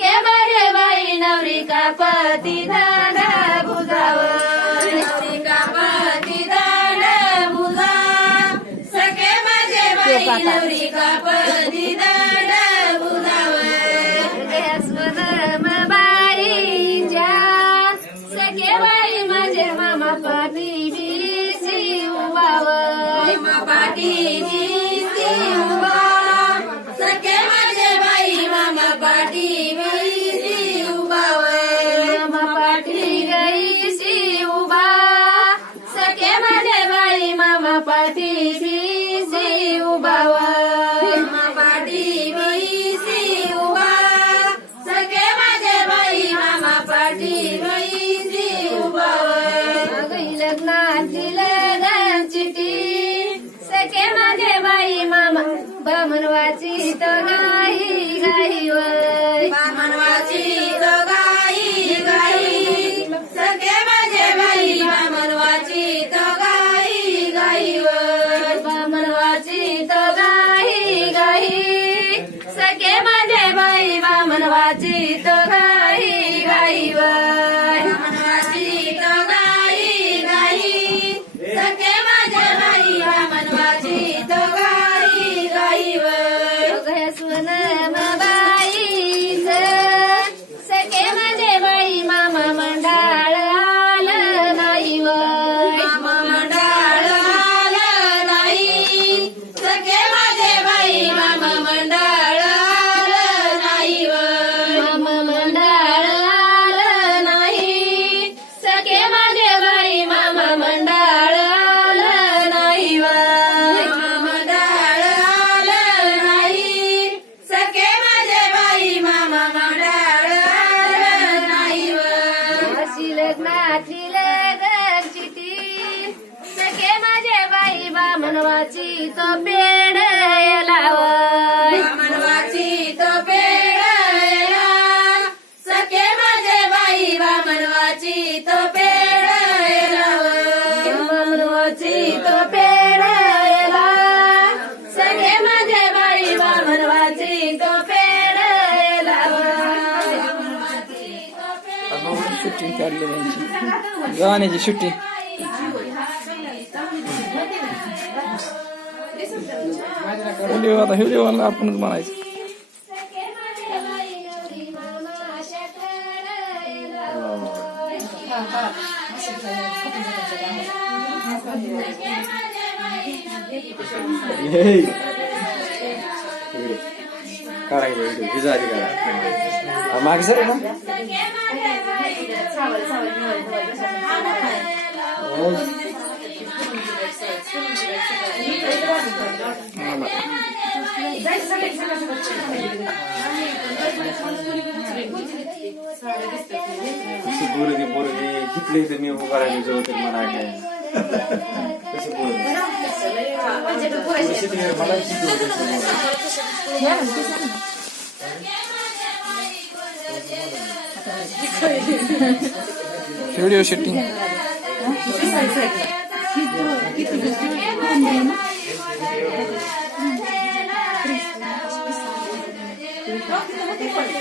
के माझे बाई नवरी का पती दान बुजावर नवरी का पती दान बुजा सखे माझे बाई नवरी का पती दान बुजावर स्वनम बाईच्या सखे बाई माझे मामा पाटी बिसी उभावर मामा पाटी गाई गाई वय बामनवाची तो गाई. गाई सखे माझे बाई बामनवाची तो गाई गाई वय. बामनवाची तो गाई. गाई सखे माझे बाई बामनवाची तो गाई गाई वय. बाई बामनवाची तो पेड लावय बामनवाची तो पेड सखे माझे बाई बामनवाची तो पेड लावय बामनवाची तो पेड सखे माझे बाई बामनवाची तो पेड लावय शूटिंग काढली गाण्याची शूटिंग व्हिडिओ आता व्हिडिओ आपणच म्हणायचं सखे माझे बाई नवरी मामा काढायचं व्हिडिओ तुझा आधी काढा मागे सर ना कशी पोरगी पोरगी घेतली तर मी उभं करायला जेव्हा तरी मला काय कशी पोरगी मला शिकवते video shooting Pronto, então vou ter coisa.